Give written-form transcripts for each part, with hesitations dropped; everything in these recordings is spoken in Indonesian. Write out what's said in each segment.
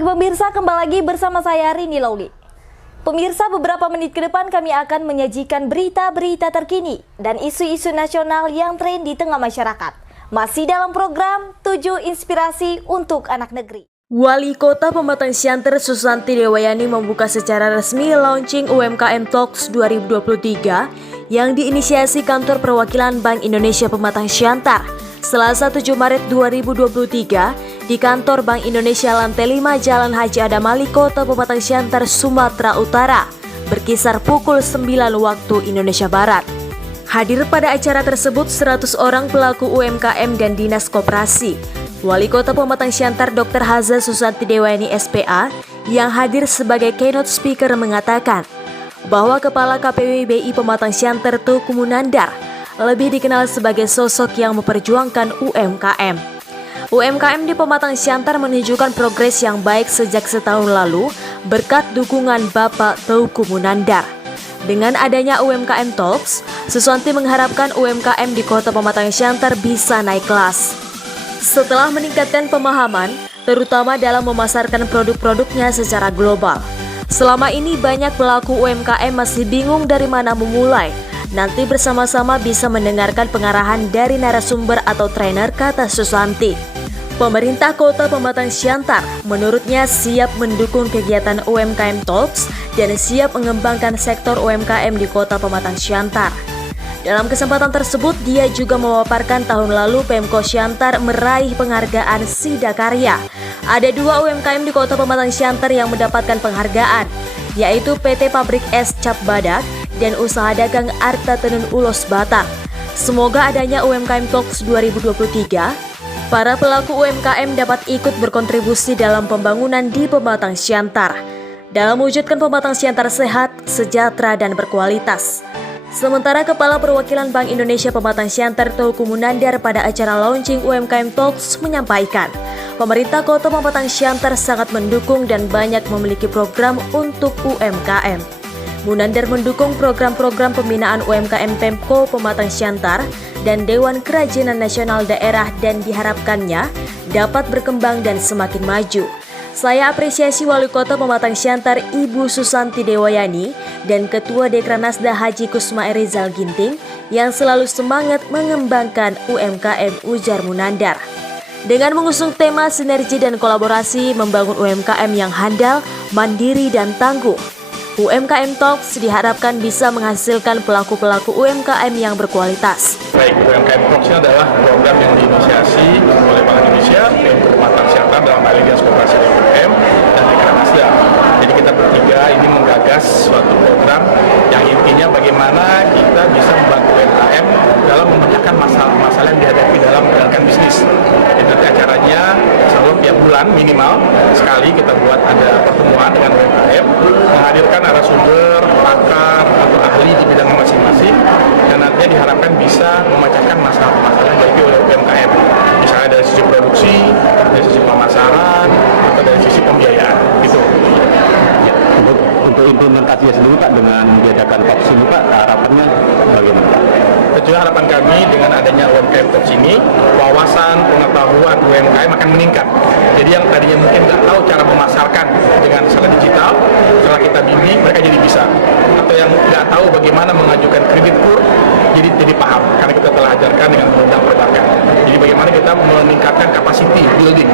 pagi pemirsa, kembali lagi bersama saya Rini Lauli. Pemirsa, beberapa menit ke depan kami akan menyajikan berita-berita terkini dan isu-isu nasional yang tren di tengah masyarakat. Masih dalam program 7 Inspirasi untuk Anak Negeri. Wali Kota Pematang Siantar Susanti Dewayani membuka secara resmi launching UMKM Talks 2023 yang diinisiasi Kantor Perwakilan Bank Indonesia Pematang Siantar Selasa 7 Maret 2023 di Kantor Bank Indonesia Lantai 5 Jalan Haji Adam Ali, Kota Pematang Siantar, Sumatera Utara, berkisar pukul 9 waktu Indonesia Barat. Hadir pada acara tersebut 100 orang pelaku UMKM dan Dinas Koperasi. Wali Kota Pematang Siantar Dr. Haza Susanti Dewayani SPA yang hadir sebagai keynote speaker mengatakan bahwa Kepala KPW BI Pematang Siantar Teuku Munandar lebih dikenal sebagai sosok yang memperjuangkan UMKM. UMKM di Pematang Siantar menunjukkan progres yang baik sejak setahun lalu berkat dukungan Bapak Teuku Munandar. Dengan adanya UMKM Talks, Susanti mengharapkan UMKM di Kota Pematang Siantar bisa naik kelas. Setelah meningkatkan pemahaman, terutama dalam memasarkan produk-produknya secara global. Selama ini banyak pelaku UMKM masih bingung dari mana memulai. Nanti bersama-sama bisa mendengarkan pengarahan dari narasumber atau trainer, kata Susanti. Pemerintah Kota Pematang Siantar menurutnya siap mendukung kegiatan UMKM Talks dan siap mengembangkan sektor UMKM di Kota Pematang Siantar. Dalam kesempatan tersebut, dia juga memaparkan tahun lalu Pemko Siantar meraih penghargaan Sida Karya. Ada 2 UMKM di Kota Pematang Siantar yang mendapatkan penghargaan, yaitu PT Pabrik Es Cap Badak dan Usaha Dagang Arta Tenun Ulos Batak. Semoga adanya UMKM Talks 2023, para pelaku UMKM dapat ikut berkontribusi dalam pembangunan di Pematang Siantar, dalam mewujudkan Pematang Siantar sehat, sejahtera, dan berkualitas. Sementara Kepala Perwakilan Bank Indonesia Pematang Siantar Teuku Munandar pada acara launching UMKM Talks menyampaikan, pemerintah Kota Pematang Siantar sangat mendukung dan banyak memiliki program untuk UMKM. Munandar mendukung program-program pembinaan UMKM Pemko Pematang Siantar dan Dewan Kerajinan Nasional Daerah dan diharapkannya dapat berkembang dan semakin maju. Saya apresiasi Wali Kota Pematang Siantar Ibu Susanti Dewayani dan Ketua Dekranasda Haji Kusma Rizal Ginting yang selalu semangat mengembangkan UMKM, ujar Munandar. Dengan mengusung tema sinergi dan kolaborasi membangun UMKM yang handal, mandiri, dan tangguh, UMKM Talks diharapkan bisa menghasilkan pelaku-pelaku UMKM yang berkualitas. Baik, UMKM Talks ini adalah program yang diinisiasi oleh Bank Indonesia, Pemko Pematang Siantar dalam hal ini Dinas Koperasi UMKM dan Dekranasda. Jadi kita bertiga ini menggagas suatu program yang intinya bagaimana kita bisa membantu UMKM dalam memecahkan masalah-masalah yang dihadapi dalam menjalankan bisnis. Jadi nanti acaranya selalu tiap bulan minimal sekali kita buat ada pertemuan dengan UMKM, menghadirkan narasumber, pakar atau ahli di bidang masing-masing, dan nantinya diharapkan bisa memecahkan masalah-masalah yang dihadapi oleh UMKM. Misalnya dari sisi produksi, dari sisi pemasaran, atau dari sisi pembiayaan. Gitu. Untuk implementasinya sendiri Pak, dengan diadakan Talks ini Pak, harapannya bagaimana Pak? Tentunya harapan kami dengan adanya UMKM Talks ini, wawasan pengetahuan UMKM akan meningkat. Jadi yang tadinya mungkin nggak tahu cara memasarkan dengan cara digital, setelah kita bimbing mereka jadi bisa. Atau yang nggak tahu bagaimana mengajukan kredit kur, jadi paham karena kita telah ajarkan dengan undang perbankan. Jadi bagaimana kita meningkatkan capacity building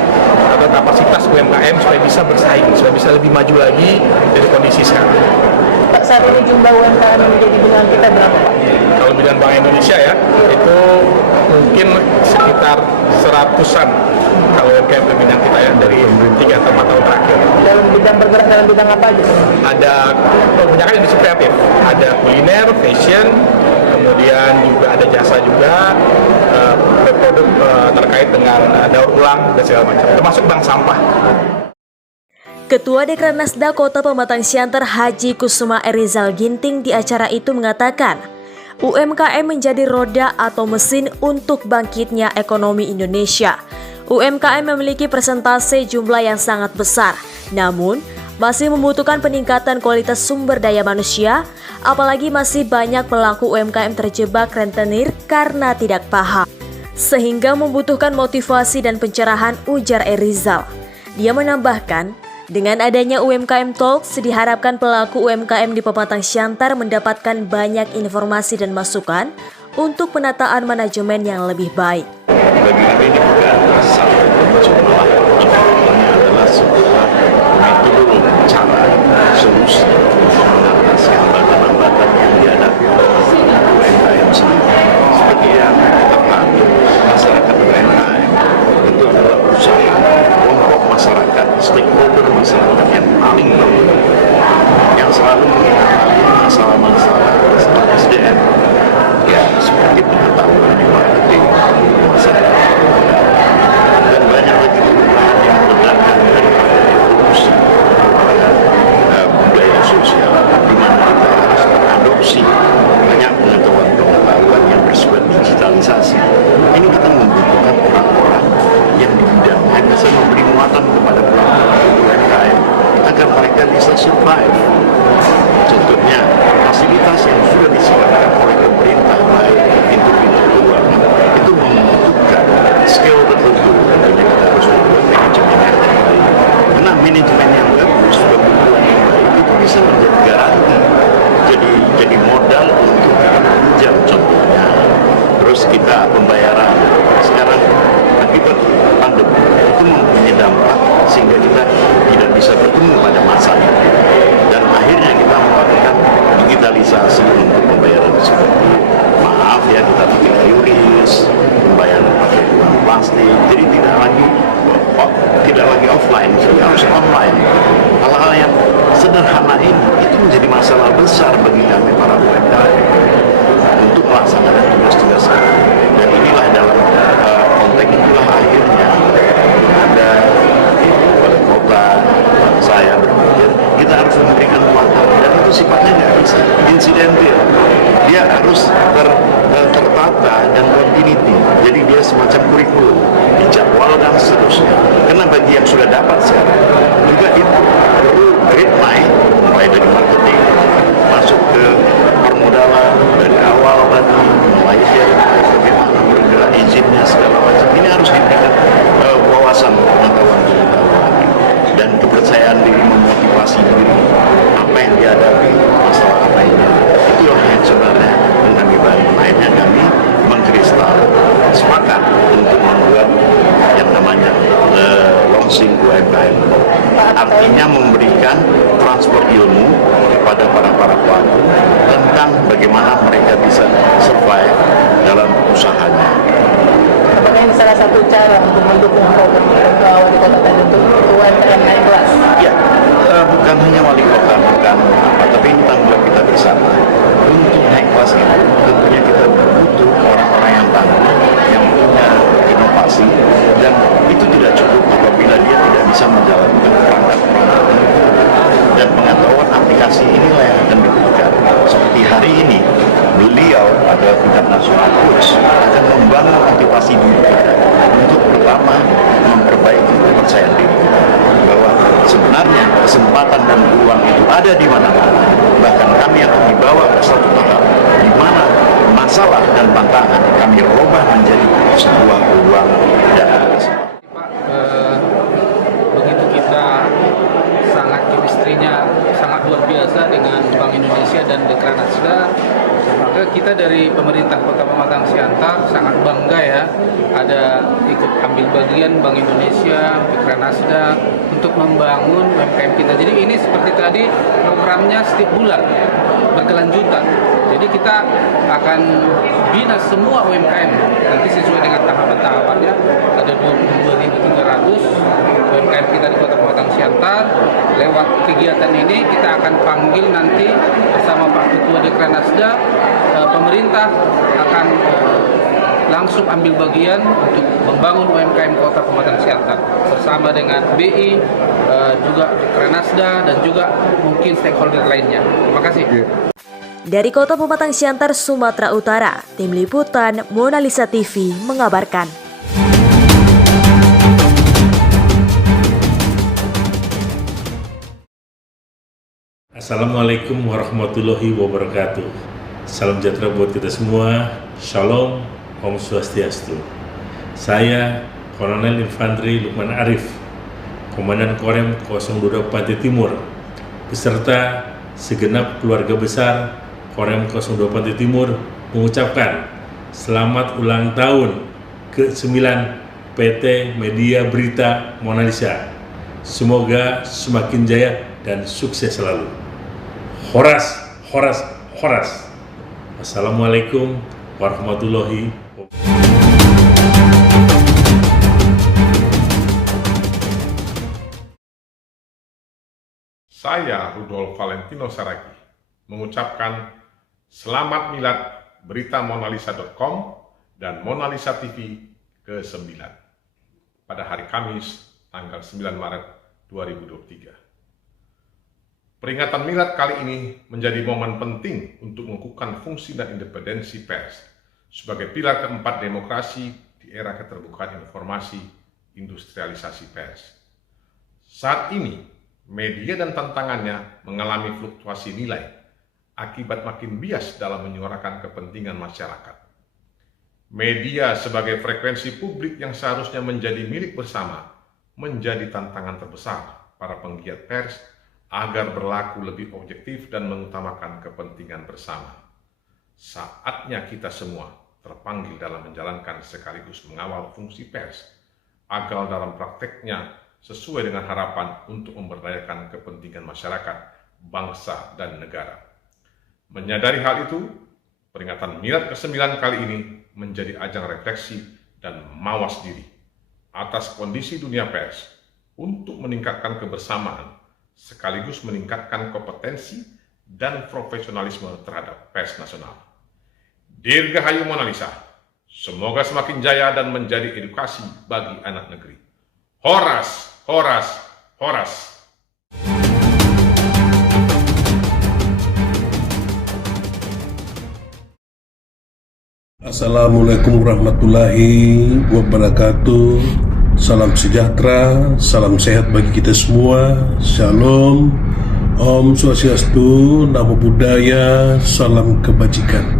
atau kapasitas UMKM supaya bisa bersaing, supaya bisa lebih maju lagi dari kondisi sekarang. Pak, saat ini jumlah UMKM yang menjadi binaan kita berapa Pak? Kalau binaan Bank Indonesia ya, itu mungkin sekitar 100-an kalau UMKM pembinaan kita ya dari 3 atau 4 tahun terakhir. Dalam bidang bergerak dalam bidang apa aja? Ada kebanyakan industri kreatif, ada kuliner, fashion, kemudian juga ada jasa juga, produk terkait dengan daur ulang dan segala macam, termasuk bank sampah. Ketua Dekranasda Kota Pematang Siantar Haji Kusma Rizal Ginting di acara itu mengatakan, UMKM menjadi roda atau mesin untuk bangkitnya ekonomi Indonesia. UMKM memiliki persentase jumlah yang sangat besar, namun masih membutuhkan peningkatan kualitas sumber daya manusia, apalagi masih banyak pelaku UMKM terjebak rentenir karena tidak paham, sehingga membutuhkan motivasi dan pencerahan, ujar Rizal. Dia menambahkan, Dengan adanya UMKM Talks, diharapkan pelaku UMKM di Pematang Siantar mendapatkan banyak informasi dan masukan untuk penataan manajemen yang lebih baik. Bagi kami ini bukan satu jumlah, ini adalah sebuah metode cara solusi mengatasi hambatan-hambatan yang dihadapi oleh UMKM sendiri. Seperti yang kita pahami, masyarakat UMKM itu adalah usaha kelompok masyarakat, stakeholder masyarakat yang paling penting, yang selalu mengalami masalah-masalah SDM, ya seperti pengetahuan di marketing, masyarakat, dan banyak lagi perubahan yang mendatangkan dari korupsi, budaya sosial, di mana kita harus mengadopsi banyak pengetahuan yang bersifat digitalisasi. Ini kita membutuhkan orang-orang yang di bidangnya bisa memberi muatan kepada pelaku UMKM agar mereka bisa survive. Contohnya, fasilitas yang sudah disiapkan oleh pemerintah baik pintu-pintu keuangan itu membutuhkan skill tertentu. Tentunya kita harus membuat manajemen yang terbaik. Karena manajemen yang bagus, pembukuan yang baik itu bisa menjadi garansi, jadi modal untuk kita menunjang contohnya. Terus kita pembayaran sekarang akibat pandemi itu mempunyai dampak sehingga kita tidak bisa bertemu pada masa itu, dan akhirnya kita melakukan digitalisasi untuk pembayaran seperti maaf ya kita pakai QRIS, pembayaran pakai uang plastik, jadi tidak lagi offline, jadi harus online. Hal-hal yang sederhana ini itu menjadi masalah besar bagi kami para UMKM untuk melaksanakan tugas-tugas kami. Dan inilah dalam konteks itulah akhirnya ada pada kota saya berpikir kita harus memberikan muatan, dan itu sifatnya nggak bisa insidental, dia harus tertata dan continuity, jadi dia semacam kurikulum dijadwal dan seterusnya. Karena bagi yang sudah dapat sekarang juga itu perlu grade naik mulai dari marketing masuk ke permodalan dari awal tadi, mulai dari bagaimana bergerak izinnya segala macam. Ini harus diberikan wawasan pengetahuan dan kepercayaan diri, memotivasi diri apa yang dihadapi, masalah apa ini. Itulah yang sebenarnya kami bangun. Akhirnya kami mengkristal sepakat untuk membuat yang namanya launching UMKM. Artinya memberikan transfer ilmu kepada para pelaku tentang bagaimana mereka bisa survive dalam usahanya. Apakah ini salah satu cara untuk mendukung program wali kota tadi untuk UMKM naik kelas? Ya, bukan hanya wali kota, bukan apa, tapi ini tanggung jawab kita bersama. Untuk naik kelas itu tentunya kita butuh orang-orang yang tangguh, yang punya inovasi, dan itu tidak cukup apabila dia tidak bisa menjalankan perangkat-perangkat dan pengetahuan aplikasi inilah yang akan dibutuhkan. Seperti hari ini, beliau pada tingkat nasional coach akan membangun motivasi diri kita untuk pertama memperbaiki kepercayaan diri kita bahwa sebenarnya kesempatan dan peluang itu ada di mana-mana. Bahkan kami akan dibawa ke satu tahap di mana masalah dan tantangan kami rubah menjadi sebuah peluang dan kesempatan. Begitu kita sangat chemistry-nya sangat luar biasa dengan Bank Indonesia dan Dekranasda, maka kita dari pemerintah Kota Pematang Siantar sangat bangga ya ada ikut ambil bagian Bank Indonesia, Dekranasda untuk membangun UMKM kita. Jadi ini seperti tadi programnya setiap bulan berkelanjutan. Jadi kita akan bina semua UMKM nanti sesuai dengan tahapan-tahapannya. Ada 22.300 UMKM kita di Kota Pematang Siantar. Lewat kegiatan ini kita akan panggil nanti bersama Pak Ketua Dekranasda, pemerintah akan langsung ambil bagian untuk membangun UMKM Kota Pematang Siantar bersama dengan BI, juga Dekranasda dan juga mungkin stakeholder lainnya. Terima kasih. Dari Kota Pematang Siantar, Sumatera Utara, Tim Liputan Monalisa TV mengabarkan. Assalamualaikum warahmatullahi wabarakatuh. Salam sejahtera buat kita semua. Shalom, Om Swastiastu. Saya Kolonel Infantri Lukman Arif, Komandan Korem 02 Pantai Timur, beserta segenap keluarga besar Korem 02 Pantai Timur mengucapkan selamat ulang tahun ke-9 PT Media Berita Mona Lisa. Semoga semakin jaya dan sukses selalu. Horas, horas, horas. Assalamualaikum warahmatullahi wabarakatuh. Saya Rudolf Valentino Saragi mengucapkan selamat milad berita monalisa.com dan Mona Lisa TV ke-9 pada hari Kamis tanggal 9 Maret 2023. Peringatan milad kali ini menjadi momen penting untuk mengukuhkan fungsi dan independensi pers sebagai pilar keempat demokrasi di era keterbukaan informasi industrialisasi pers. Saat ini, media dan tantangannya mengalami fluktuasi nilai akibat makin bias dalam menyuarakan kepentingan masyarakat. Media sebagai frekuensi publik yang seharusnya menjadi milik bersama menjadi tantangan terbesar para penggiat pers agar berlaku lebih objektif dan mengutamakan kepentingan bersama. Saatnya kita semua terpanggil dalam menjalankan sekaligus mengawal fungsi pers agar dalam prakteknya sesuai dengan harapan untuk memberdayakan kepentingan masyarakat, bangsa, dan negara. Menyadari hal itu, peringatan milad ke-9 kali ini menjadi ajang refleksi dan mawas diri atas kondisi dunia pers untuk meningkatkan kebersamaan sekaligus meningkatkan kompetensi dan profesionalisme terhadap pers nasional. Dirgahayu Mona Lisa, semoga semakin jaya dan menjadi edukasi bagi anak negeri. Horas, horas, horas. Assalamualaikum warahmatullahi wabarakatuh. Salam sejahtera, salam sehat bagi kita semua. Shalom, Om Swastiastu, Namo Buddhaya, salam kebajikan.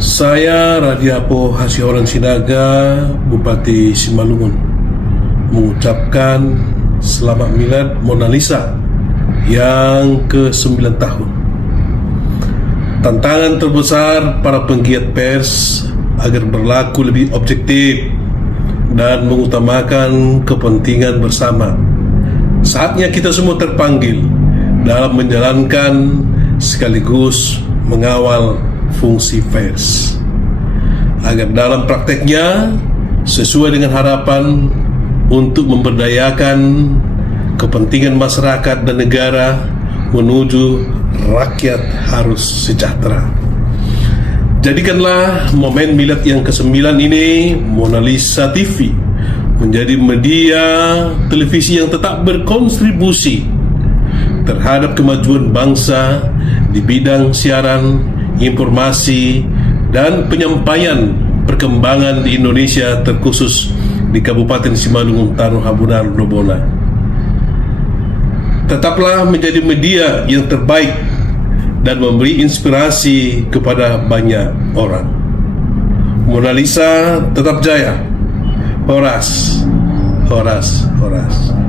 Saya Radiapo Hasihoran Sinaga, Bupati Simalungun, mengucapkan selamat milad Mona Lisa yang ke-9 tahun. Tantangan terbesar para penggiat pers agar berlaku lebih objektif dan mengutamakan kepentingan bersama. Saatnya kita semua terpanggil dalam menjalankan sekaligus mengawal fungsi pers agar dalam prakteknya sesuai dengan harapan untuk memberdayakan kepentingan masyarakat dan negara menuju rakyat harus sejahtera. Jadikanlah momen milad yang ke-9 ini Mona Lisa TV menjadi media televisi yang tetap berkontribusi terhadap kemajuan bangsa di bidang siaran, informasi, dan penyampaian perkembangan di Indonesia, terkhusus di Kabupaten Simalungun, Tarung Habunar, Dobona. Tetaplah menjadi media yang terbaik dan memberi inspirasi kepada banyak orang. Mona Lisa tetap jaya. Horas, horas, horas.